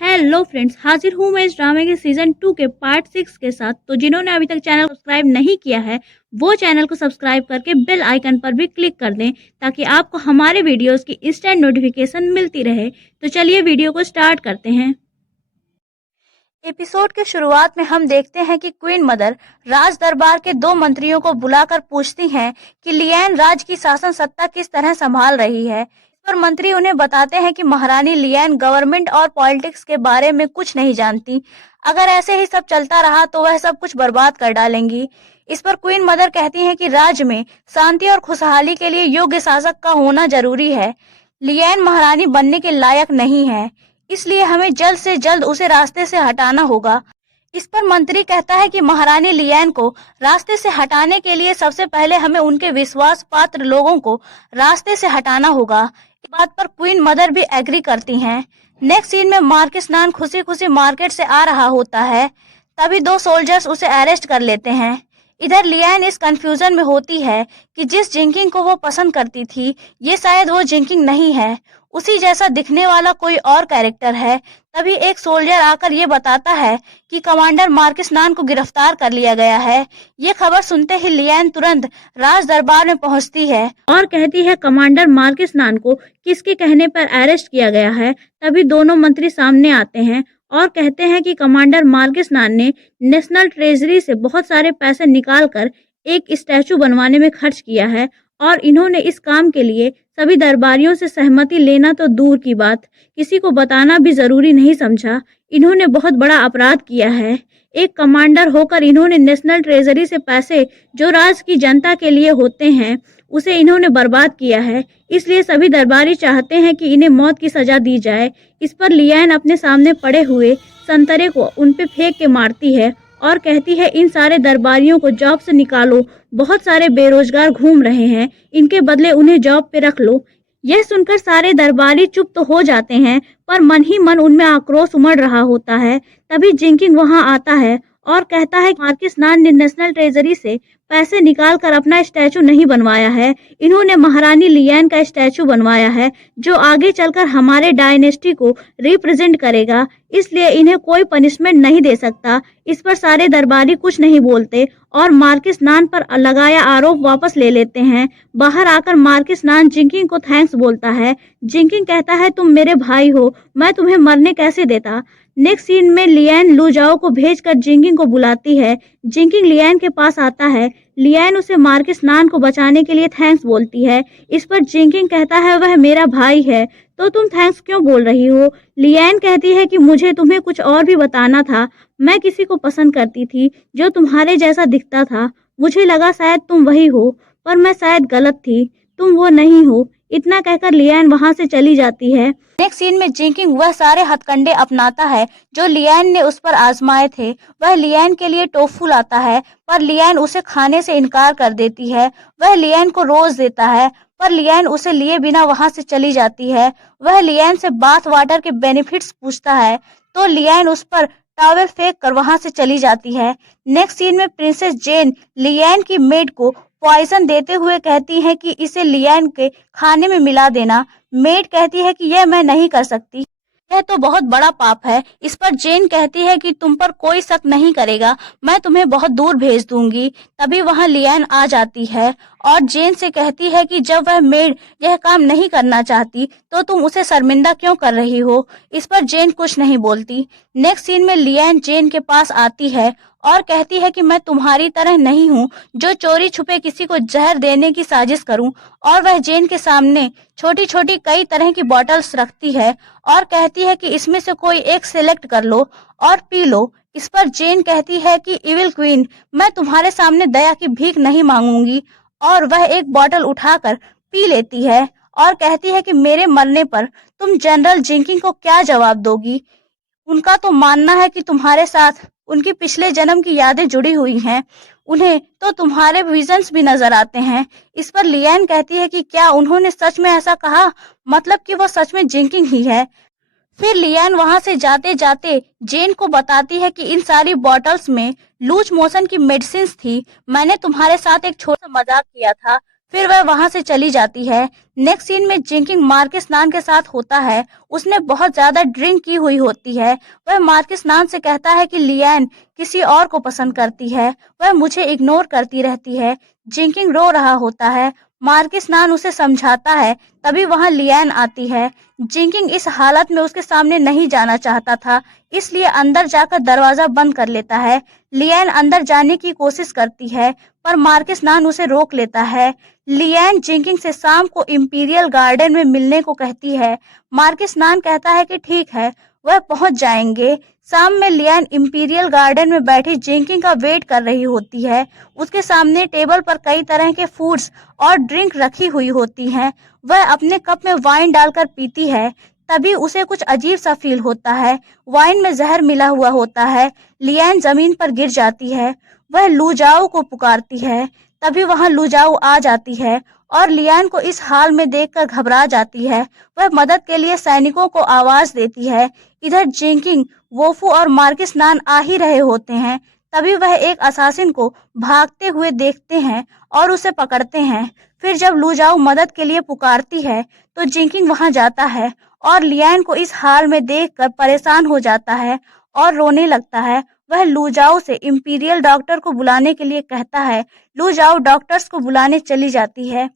Hello friends, हाजिर हूँ मैं इस ड्रामे के सीजन 2 के पार्ट 6 के साथ। तो जिन्होंने अभी तक चैनल सब्सक्राइब नहीं किया है वो चैनल को सब्सक्राइब करके बेल आइकन पर भी क्लिक कर दें ताकि आपको हमारे वीडियोस की इंस्टेंट नोटिफिकेशन मिलती रहे। तो चलिए वीडियो को स्टार्ट करते हैं। एपिसोड के शुरुआत में हम देखते हैं कि क्वीन मदर राज दरबार के 2 मंत्रियों को बुलाकर पूछती हैं कि लियैन राज की शासन सत्ता किस तरह संभाल रही है। इस पर मंत्री उन्हें बताते हैं कि महारानी लियैन गवर्नमेंट और पॉलिटिक्स के बारे में कुछ नहीं जानती। अगर ऐसे ही सब चलता रहा तो वह सब कुछ बर्बाद कर डालेंगी। इस पर क्वीन मदर कहती हैं कि राज्य में शांति और खुशहाली के लिए योग्य शासक का होना जरूरी है। लियैन महारानी बनने के लायक नहीं है, इसलिए हमें जल्द से जल्द उसे रास्ते से हटाना होगा। इस पर मंत्री कहता है कि महारानी लियैन को रास्ते से हटाने के लिए सबसे पहले हमें उनके विश्वास पात्र लोगों को रास्ते से हटाना होगा। इस बात पर क्वीन मदर भी एग्री करती हैं। नेक्स्ट सीन में मार्किस नान खुशी खुशी मार्केट से आ रहा होता है, तभी 2 सोल्जर्स उसे अरेस्ट कर लेते हैं। इधर लियैन इस कंफ्यूजन में होती है कि जिस जिंकिंग को वो पसंद करती थी ये शायद वो जिंकिंग नहीं है, उसी जैसा दिखने वाला कोई और कैरेक्टर है। तभी एक सोल्जर आकर ये बताता है कि कमांडर मार्किस नान को गिरफ्तार कर लिया गया है। ये खबर सुनते ही लियैन तुरंत राज दरबार में पहुंचती है और कहती है कमांडर मार्किस नान को किसके कहने पर अरेस्ट किया गया है। तभी दोनों मंत्री सामने आते हैं और कहते हैं कि कमांडर मार्किस नान ने नेशनल ट्रेजरी से बहुत सारे पैसे निकालकर एक स्टैचू बनवाने में खर्च किया है और इन्होंने इस काम के लिए सभी दरबारियों से सहमति लेना तो दूर की बात, किसी को बताना भी जरूरी नहीं समझा। इन्होंने बहुत बड़ा अपराध किया है। एक कमांडर होकर इन्होंने नेशनल ट्रेजरी से पैसे जो राज की जनता के लिए होते हैं उसे इन्होंने बर्बाद किया है। इसलिए सभी दरबारी चाहते हैं कि इन्हें मौत की सजा दी जाए। इस पर लियैन अपने सामने पड़े हुए संतरे को उन पे फेंक के मारती है और कहती है इन सारे दरबारियों को जॉब से निकालो, बहुत सारे बेरोजगार घूम रहे हैं, इनके बदले उन्हें जॉब पे रख लो। यह सुनकर सारे दरबारी चुप तो हो जाते हैं पर मन ही मन उनमें आक्रोश उमड़ रहा होता है। तभी जिंकिंग वहां आता है और कहता है मार्किस नान ने नेशनल ट्रेजरी से पैसे निकालकर अपना स्टैचू नहीं बनवाया है, इन्होंने महारानी लियैन का स्टैचू बनवाया है जो आगे चलकर हमारे डायनेस्टी को रिप्रेजेंट करेगा, इसलिए इन्हें कोई पनिशमेंट नहीं दे सकता। इस पर सारे दरबारी कुछ नहीं बोलते और मार्किस नान पर लगाया आरोप वापस ले लेते हैं। बाहर आकर मार्किस नान जिंकिंग को थैंक्स बोलता है। जिंकिंग कहता है तुम मेरे भाई हो, मैं तुम्हें मरने कैसे देता। नेक्स्ट सीन में लियैन लू जाओ को भेजकर जिंकिंग को बुलाती है। जिंकिंग लियैन के पास आता है। लियैन उसे मार्किस नान को बचाने के लिए थैंक्स बोलती है। इस पर जिंकिंग कहता है वह मेरा भाई है तो तुम थैंक्स क्यों बोल रही हो। लियैन कहती है कि मुझे तुम्हें कुछ और भी बताना था। मैं किसी को पसंद करती थी जो तुम्हारे जैसा दिखता था, मुझे लगा शायद तुम वही हो, पर मैं शायद गलत थी, तुम वो नहीं हो। इतना कहकर लियैन वहां से चली जाती है। नेक्स्ट सीन में जिंकिंग वह सारे हथकंडे अपनाता है जो लियैन ने उस पर आजमाए थे। वह लियैन के लिए टोफू लाता है पर लियैन उसे खाने से इनकार कर देती है। वह लियैन को रोज देता है पर लियैन उसे लिए बिना वहां से चली जाती है। वह लियैन से बाथ वाटर के बेनिफिट्स पूछता है तो लियैन उस पर टॉवेल फेंक कर वहां से चली जाती है। नेक्स्ट सीन में प्रिंसेस जेन लियैन की मेड को पॉइजन देते हुए कहती है कि इसे लियैन के खाने में मिला देना। मेड कहती है कि यह मैं नहीं कर सकती, यह तो बहुत बड़ा पाप है। इस पर जेन कहती है कि तुम पर कोई शक नहीं करेगा, मैं तुम्हें बहुत दूर भेज दूंगी। तभी वहां लियैन आ जाती है और जेन से कहती है कि जब वह मेड यह काम नहीं करना चाहती तो तुम उसे शर्मिंदा क्यों कर रही हो। इस पर जेन कुछ नहीं बोलती। नेक्स्ट सीन में लियैन जेन के पास आती है और कहती है कि मैं तुम्हारी तरह नहीं हूँ जो चोरी छुपे किसी को जहर देने की साजिश करूं। और वह जेन के सामने छोटी छोटी कई तरह की बॉटल्स रखती है और कहती है कि इसमें से कोई एक सिलेक्ट कर लो और पी लो। इस पर जेन कहती है कि इविल क्वीन, मैं तुम्हारे सामने दया की भीख नहीं मांगूंगी। और वह एक बॉटल उठाकर पी लेती है और कहती है कि मेरे मरने पर तुम जनरल जिंकिंग को क्या जवाब दोगी। उनका तो मानना है कि तुम्हारे साथ उनकी पिछले जन्म की यादें जुड़ी हुई हैं, उन्हें तो तुम्हारे विजन्स भी नजर आते हैं। इस पर लियैन कहती है कि क्या उन्होंने सच में ऐसा कहा, मतलब कि वो सच में जिंकिंग ही है। फिर लियैन वहां से जाते जाते जेन को बताती है कि इन सारी बॉटल्स में लूज मोशन की मेडिसिन थी। मैंने तुम्हारे साथ एक छोटा सा मजाक किया था, फिर वह वहां से चली जाती है। नेक्स्ट सीन में जिंकिंग मार्किस नान के साथ होता है। उसने बहुत ज्यादा ड्रिंक की हुई होती है। वह मार्किस नान से कहता है कि लिएन किसी और को पसंद करती है, वह मुझे इग्नोर करती रहती है। जिंकिंग रो रहा होता है। मार्किस नान उसे समझाता है, तभी वहां लिएन आती है। जिंकिंग इस हालत में उसके सामने नहीं जाना चाहता था, इसलिए अंदर जाकर दरवाजा बंद कर लेता है। लिएन अंदर जाने की कोशिश करती है, पर मार्किस नान उसे रोक लेता है। लिएन जिंकिंग से शाम को इंपीरियल गार्डन में मिलने को कहती है। मार्किस नान कहता है कि ठीक है, वह पहुंच जाएंगे। शाम में लिएन इंपीरियल गार्डन में बैठी जिंकिंग का वेट कर रही होती है। उसके सामने टेबल पर कई तरह के फूड्स और ड्रिंक रखी हुई होती हैं। वह अपने कप में वाइन डालकर पीती है। तभी उसे कुछ अजीब सा फील होता है। वाइन में जहर मिला हुआ होता है। लिएन जमीन पर गिर जाती है। वह लुजाओ को पुकारती है। तभी वहां लुजाओ आ जाती है और लिएन को इस हाल में देखकर घबरा जाती है। वह मदद के लिए सैनिकों को आवाज देती है। इधर जिंकिंग, वोफू और मार्किस नान आ ही रहे होते हैं। तभी वह एक असासिन को भागते हुए देखते हैं और उसे पकड़ते हैं। फिर जब लुजाओ मदद के लिए पुकारती है तो जिंकिंग वहां जाता है और लिएन को इस हाल में देखकर परेशान हो जाता है और रोने लगता है। वह लुजाओ से इंपीरियल डॉक्टर को बुलाने के लिए कहता है। लुजाओ डॉक्टर्स को बुलाने चली जाती है।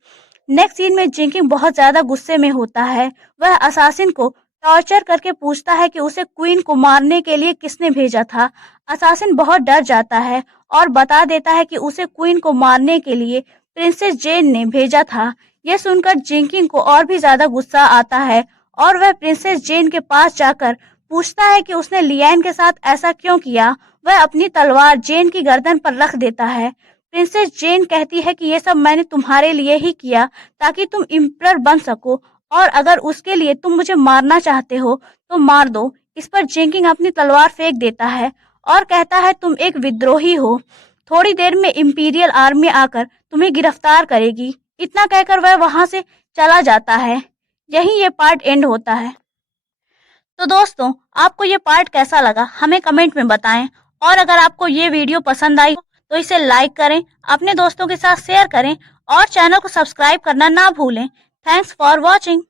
नेक्स्ट सीन में जिंकिंग बहुत ज्यादा गुस्से में होता है। वह असासिन को टॉर्चर करके पूछता है कि उसे क्वीन को मारने के लिए किसने भेजा था। असासिन बहुत डर जाता है और बता देता है कि उसे क्वीन को मारने के लिए प्रिंसेस जेन ने भेजा था। यह सुनकर जिंकिंग को और भी ज्यादा गुस्सा आता है और वह प्रिंसेस जेन के पास जाकर पूछता है कि उसने लिएन के साथ ऐसा क्यों किया। वह अपनी तलवार जेन की गर्दन पर रख देता है। प्रिंसेस जेन कहती है कि ये सब मैंने तुम्हारे लिए ही किया ताकि तुम इम्परर बन सको, और अगर उसके लिए तुम मुझे मारना चाहते हो तो मार दो। इस पर जिंकिंग अपनी तलवार फेंक देता है और कहता है तुम एक विद्रोही हो, थोड़ी देर में इंपीरियल आर्मी आकर तुम्हें गिरफ्तार करेगी। इतना कहकर वह वहां से चला जाता है। यहीं ये पार्ट एंड होता है। तो दोस्तों, आपको ये पार्ट कैसा लगा हमें कमेंट में बताएं, और अगर आपको ये वीडियो पसंद आई तो इसे लाइक करें, अपने दोस्तों के साथ शेयर करें और चैनल को सब्सक्राइब करना ना भूलें। Thanks for watching.